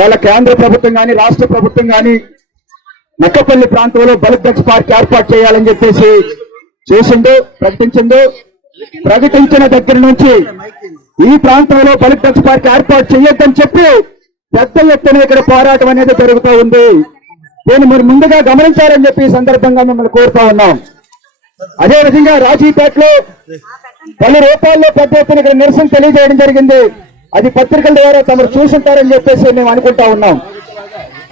వాళ్ళ కేంద్ర ప్రభుత్వం కానీ రాష్ట్ర ప్రభుత్వం కానీ నక్కపల్లి ప్రాంతంలో బల్క్ డ్రగ్స్ పార్క్ ఏర్పాటు చేయాలని చెప్పేసి చేసిందో ప్రకటించిన దగ్గర నుంచి ఈ ప్రాంతంలో బల్క్ డ్రగ్స్ పార్క్ ఏర్పాటు చేయొద్దని చెప్పి పెద్ద ఎత్తున ఇక్కడ పోరాటం అనేది జరుగుతూ ఉంది. దీన్ని మీరు ముందుగా గమనించాలని చెప్పి ఈ సందర్భంగా మిమ్మల్ని కోరుతా ఉన్నాం. అదేవిధంగా రాజీపేటలో పలు రూపాల్లో పెద్ద ఎత్తున ఇక్కడ నిరసన తెలియజేయడం జరిగింది. అది పత్రికల ద్వారా తమరు చూసుంటారని చెప్పేసి మేము అనుకుంటా ఉన్నాం.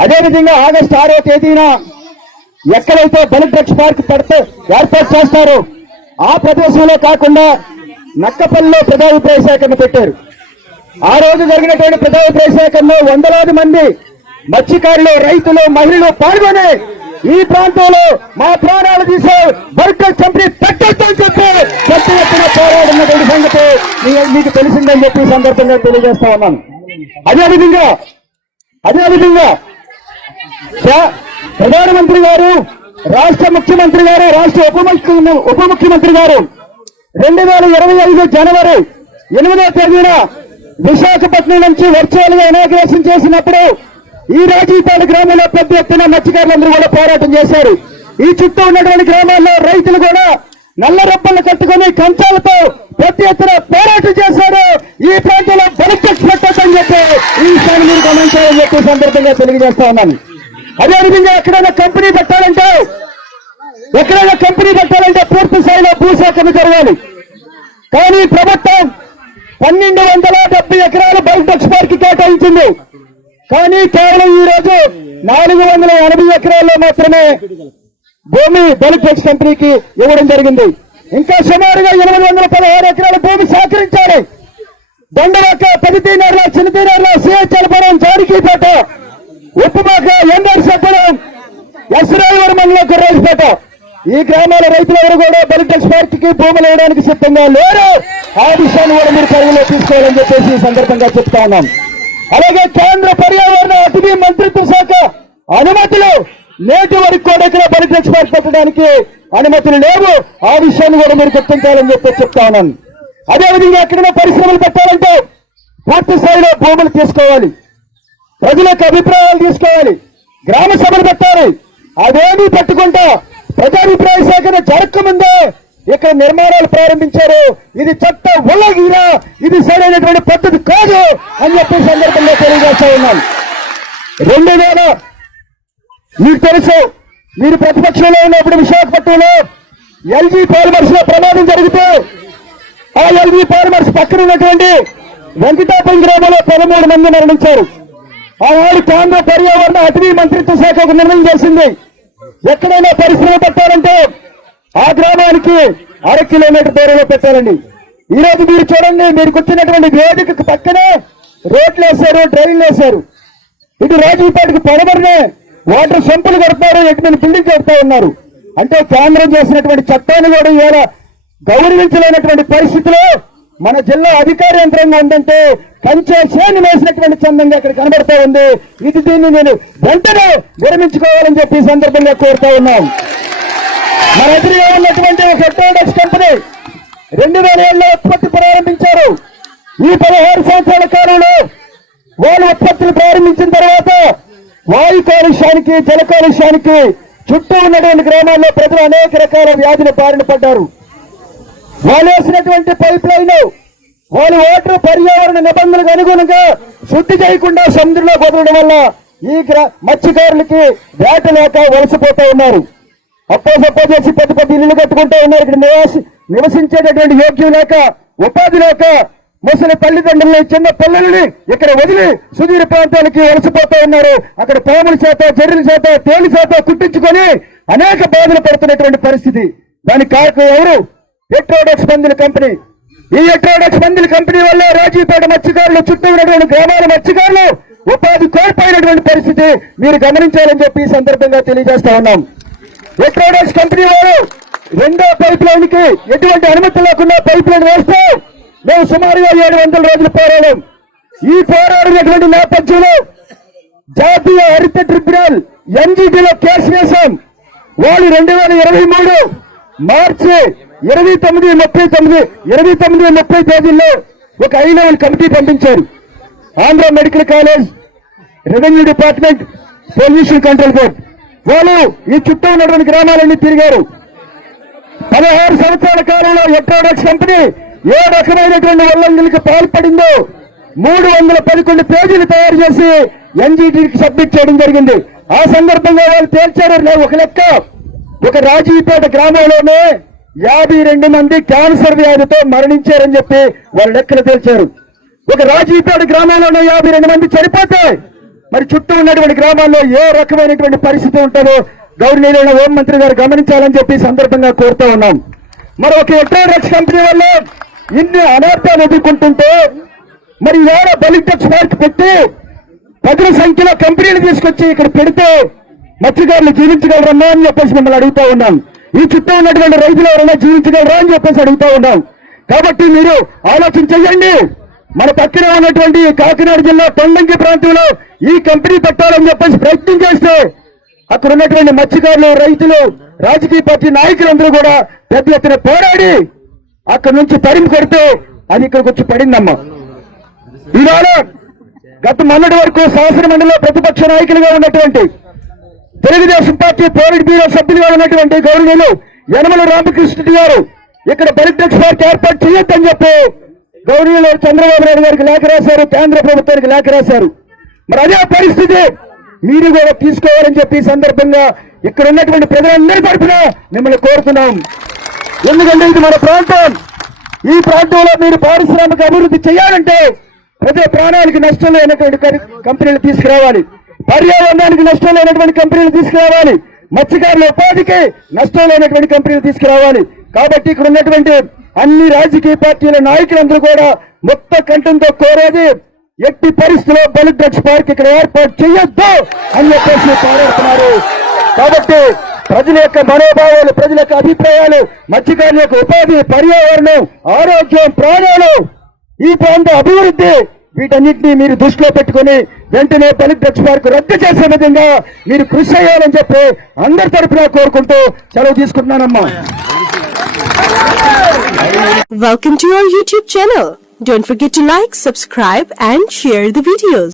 అదేవిధంగా ఆగస్టు 6వ తేదీన ఎక్కడైతే బల్క్ డ్రగ్స్ పార్క్ ఏర్పాటు చేస్తారో ఆ ప్రదేశంలో కాకుండా నక్కపల్లిలో ప్రజాభిప్రాయ సేకరణ పెట్టారు. ఆ రోజు జరిగినటువంటి ప్రజాభిప్రాయ సేకరణలో వందలాది మంది మత్స్యకారులు, రైతులు, మహిళలు పాల్గొని ఈ ప్రాంతంలో మా ప్రాణాలు తీసే బల్క్ డ్రగ్స్ కంపెనీ తగ్గొద్దని చెప్పి పెద్ద ఎత్తున పోరాడినటువంటి సంగతి మీకు తెలిసిందని చెప్పి ఈ సందర్భంగా తెలియజేస్తా ఉన్నాను. అదేవిధంగా ప్రధానమంత్రి గారు, రాష్ట్ర ముఖ్యమంత్రి గారు, రాష్ట్ర ఉప ముఖ్యమంత్రి గారు 2025 జనవరి 8వ తేదీన విశాఖపట్నం నుంచి వర్చువల్ గా ఇనాగ్రేషన్ చేసినప్పుడు ఈ రాజీపేట గ్రామంలో పెద్ద ఎత్తున మత్స్యకారులందరూ కూడా పోరాటం చేశారు. ఈ చుట్టూ ఉన్నటువంటి గ్రామాల్లో రైతులు కూడా నల్ల రబ్బలు కట్టుకుని కంచాలతో పెద్ద ఎత్తున పోరాటం చేశారు. ఈ ప్రాంతంలో బల్క్ డ్రగ్స్ పెట్టని చెప్పి ఈ విషయాన్ని మీరు గమనించాలని చెప్పి సందర్భంగా తెలియజేస్తా ఉన్నాను. అదేవిధంగా ఎక్కడైనా కంపెనీ పెట్టాలంటే పూర్తి స్థాయిలో భూసేకరణ జరగాలి. కానీ ప్రభుత్వం 1270 ఎకరాలు బల్క్ డ్రగ్స్ పార్క్ కేటాయించింది. కానీ కేవలం ఈ రోజు 480 ఎకరాల్లో మాత్రమే భూమి బల్క్ డ్రగ్స్ కంపెనీకి ఇవ్వడం జరిగింది. ఇంకా సుమారుగా 816 ఎకరాల భూమి సేకరించాలి. దండవాక, పెదతీనర్ల, చిన్నతీనర్ల, సిహెచ్ఎల్పురం, జానకీపేట, ఉప్పుమాక, ఎందర్సపురం, ఎస్రాయివరం మండలం, కుర్రాజపేట ఈ గ్రామాల రైతులెవరు కూడా బల్క్ డ్రగ్స్ పార్క్ కి భూములు వేయడానికి సిద్ధంగా లేరు. ఆ విషయాన్ని కూడా మీరు పరిగణలో తీసుకోవాలని చెప్పేసి ఈ సందర్భంగా చెప్తా ఉన్నాం. అలాగే కేంద్ర పర్యావరణ అటవీ మంత్రిత్వ శాఖ అనుమతులు నేటి వరకు కూడా ఇక్కడ బల్క్ డ్రగ్స్ పార్క్ పెట్టడానికి అనుమతులు లేవు. ఆ విషయాన్ని కూడా మీరు గుర్తించాలని చెప్పి చెప్తా ఉన్నాను. అదేవిధంగా ఎక్కడైనా పరిశ్రమలు పెట్టాలంటే పూర్తి స్థాయిలో భూములు తీసుకోవాలి, ప్రజల యొక్క అభిప్రాయాలు తీసుకోవాలి, గ్రామ సభలు పెట్టాలి. అదేమీ పెట్టుకుంటా ప్రజాభిప్రాయ సేకరణ జరగకముందే ఇక్కడ నిర్మాణాలు ప్రారంభించారు. ఇది చట్ట ఉల్లంఘన, ఇది సరైనటువంటి పద్ధతి కాదు అని చెప్పే సందర్భంలో తెలియజేస్తా ఉన్నాను. 2000 మీకు తెలుసు, మీరు ప్రతిపక్షంలో ఉన్నప్పుడు విశాఖపట్నంలో ఎల్జీ పాలిమర్స్ లో ప్రమాదం జరిగితే ఆ ఎల్జీ పాలిమర్స్ పక్కన ఉన్నటువంటి వెంకటాపురం గ్రామంలో 13 మంది మరణించారు. ఆనాడు కేంద్ర పర్యావరణ అటవీ మంత్రిత్వ శాఖ ఒక నిర్ణయం చేసింది. ఎక్కడైనా పరిశ్రమ పెట్టాలంటే ఆ గ్రామానికి 1/2 కిలోమీటర్ దూరంలో పెట్టాలండి. ఈ రోజు మీరు చూడండి, మీరు కూర్చున్నటువంటి వేదికకు పక్కనే రోడ్లు వేశారు, డ్రైన్లు వేశారు. ఇటు రాజీపేటకు పడమరనే వాటర్ సంపులు కడతారు, ఎటువంటి బిల్డింగ్ కడతా ఉన్నారు. అంటే కేంద్రం చేసినటువంటి చట్టాన్ని కూడా ఇవాళ గౌరవించలేనటువంటి పరిస్థితిలో మన జిల్లా అధికార యంత్రంగా ఉందంటే కంచె చేను వేసినటువంటి చందంగా ఇక్కడ కనబడతా ఉంది. దీన్ని నేను వెంటనే విరమించుకోవాలని చెప్పి ఈ సందర్భంగా కోరుతా ఉన్నాం. మన ఎదురుగా ఉన్నటువంటి ఒక ఎట్రోడక్స్ కంపెనీ 2007లో ఉత్పత్తి ప్రారంభించారు. ఈ 16 సంవత్సరాల కాలంలో వాళ్ళు ఉత్పత్తులు ప్రారంభించిన తర్వాత వాయు కాలుష్యానికి, జల కాలుష్యానికి చుట్టూ ఉన్నటువంటి గ్రామాల్లో ప్రజలు అనేక రకాల వ్యాధుల బారిన పడ్డారు. వాళ్ళు వేసినటువంటి పైప్ లైన్ వాళ్ళు వాటర్ పర్యావరణ నిబంధనలకు అనుగుణంగా శుద్ధి చేయకుండా సముద్రంలో వదలడం వల్ల ఈ మత్స్యకారులకి వేట లేక వలసపోతా ఉన్నారు. అప్పో చేసి పెద్ద పెద్ద ఇల్లు కట్టుకుంటూ ఉన్నారు. ఇక్కడ నివసించేటటువంటి యోగ్యం లేక, ఉపాధి లేక ముసలి తల్లిదండ్రులని, చిన్న పిల్లల్ని ఇక్కడ వదిలి సుదూర ప్రాంతాలకి వలసపోతా ఉన్నారు. అక్కడ పాముల చేత, జర్రెల చేత, తేలి చేత కుట్టించుకొని అనేక బాధలు పడుతున్నటువంటి పరిస్థితి. దానికి కారణం ఎవరు? ఎట్రోడక్స్ మందుల కంపెనీ. ఈ ఎట్రోడక్స్ మందుల కంపెనీ వల్ల రాజీపేట మత్స్యకారులు, చుట్టూ ఉన్నటువంటి గ్రామాల మత్స్యకారులు ఉపాధి కోల్పోయినటువంటి పరిస్థితి మీరు గమనించాలని చెప్పి ఈ సందర్భంగా తెలియజేస్తా ఉన్నాం. ఎట్రోడక్స్ కంపెనీ వారు 2వ పైప్ లైన్ కి ఎటువంటి అనుమతి లేకుండా పైప్ లైన్ వేస్తే మేము సుమారుగా 700 రోజులు పోరాడాం. ఈ పోరాడినటువంటి నేపథ్యంలో జాతీయ హరిత ట్రిబ్యునల్ ఎన్జిటిలో కేసు వేశాం. వాళ్ళు 2023 మార్చి 29-30 తేదీల్లో ఒక హై లెవెల్ కమిటీ పంపించారు. Andhra medical college, revenue department, pollution control board వాళ్ళు ఈ చుట్టూ ఉన్నటువంటి గ్రామాలన్నీ తిరిగారు. 16 సంవత్సరాల కాలంలో ఎట్రోడక్స్ కంపెనీ ఏ రకమైనటువంటి ఉల్లంఘనలకు పాల్పడిందో 311 పేజీలు తయారు చేసి ఎన్జీటీకి సబ్మిట్ చేయడం జరిగింది. ఆ సందర్భంగా వాళ్ళు తేల్చారు ఒక లెక్క, ఒక రాజీపేట గ్రామంలోనే 52 మంది క్యాన్సర్ వ్యాధితో మరణించారని చెప్పి వాళ్ళ లెక్కలు తేల్చారు. ఒక రాజీపేట గ్రామంలోనే 52 మంది చనిపోతే మరి చుట్టూ ఉన్నటువంటి గ్రామాల్లో ఏ రకమైనటువంటి పరిస్థితి ఉంటుందో గౌరవనీయులైన హోంమంత్రి గారు గమనించాలని చెప్పి సందర్భంగా కోరుతూ ఉన్నాం. మరి ఒక ఎట్రోడక్స్ కంపెనీ వల్ల ఇన్ని అనర్థాలు ఎదుర్కొంటుంటే మరి వేరే బలిటెక్స్ పార్క్ పెట్టి పదుల సంఖ్యలో కంపెనీలు తీసుకొచ్చి ఇక్కడ పెడితే మత్స్యకారులు జీవించగలరన్నా అని చెప్పేసి మిమ్మల్ని అడుగుతా ఉన్నాం. ఈ చుట్టూ ఉన్నటువంటి రైతులు ఎవరైనా జీవించగలరా అని చెప్పేసి అడుగుతా ఉన్నాం. కాబట్టి మీరు ఆలోచన చెయ్యండి. మన పక్కనే ఉన్నటువంటి కాకినాడ జిల్లా తొండంగి ప్రాంతంలో ఈ కంపెనీ పెట్టాలని చెప్పేసి ప్రయత్నం చేస్తే అక్కడ ఉన్నటువంటి మత్స్యకారులు, రైతులు, రాజకీయ పార్టీ నాయకులందరూ కూడా పెద్ద ఎత్తున పోరాడి అక్కడ నుంచి తరిమి కొడితే అది ఇక్కడికి వచ్చి పడిందమ్మా. ఈవేళ గత మొన్నటి వరకు శాసన మండలిలో ప్రతిపక్ష నాయకులుగా ఉన్నటువంటి తెలుగుదేశం పార్టీ పోలిట్ బ్యూరో సభ్యులుగా ఉన్నటువంటి గౌరవనీయులు యనమల రామకృష్ణ గారు ఇక్కడ బలిటెక్స్ పార్క్ ఏర్పాటు చేయొద్దని చెప్పి గౌరవనీయులు చంద్రబాబు నాయుడు గారికి లేఖ రాశారు, కేంద్ర ప్రభుత్వానికి లేఖ రాశారు. మరి అదే పరిస్థితి మీరు కూడా తీసుకోవాలని చెప్పి సందర్భంగా ఇక్కడ ఉన్నటువంటి ప్రజలందరి తరఫున మిమ్మల్ని కోరుతున్నాం. ఎందుకంటే ఇది మన ప్రాంతం. ఈ ప్రాంతంలో మీరు పారిశ్రామిక అభివృద్ధి చేయాలంటే ప్రజల ప్రాణానికి నష్టం లేనటువంటి కంపెనీలు తీసుకురావాలి, పర్యావరణానికి నష్టం లేనటువంటి కంపెనీలు తీసుకురావాలి, మత్స్యకారుల ఉపాధికి నష్టం లేనటువంటి కంపెనీలు తీసుకురావాలి. కాబట్టి ఇక్కడ ఉన్నటువంటి అన్ని రాజకీయ పార్టీల నాయకులందరూ కూడా మొత్తం కంఠంతో కోరేది ఎట్టి పరిస్థితుల్లో బలిటెక్స్ పార్క్ ఇక్కడ ఏర్పాటు చేయొద్దు అని చెప్పేసి పోరాడుతున్నారు. కాబట్టి ప్రజల యొక్క మనోభావాలు, ప్రజల యొక్క అభిప్రాయాలు, మత్స్యకారుల యొక్క ఉపాధి, పర్యావరణం, ఆరోగ్యం, ప్రాణాలు, ఈ ప్రాంత అభివృద్ధి వీటన్నింటినీ మీరు దృష్టిలో పెట్టుకుని వెంటనే బలిటెక్స్ పార్క్ రద్దు చేసే విధంగా మీరు కృషి చేయాలని చెప్పి అందరి తరఫున కోరుకుంటూ సెలవు తీసుకుంటున్నానమ్మా. Welcome to our YouTube channel. Don't forget to like, subscribe and share the videos.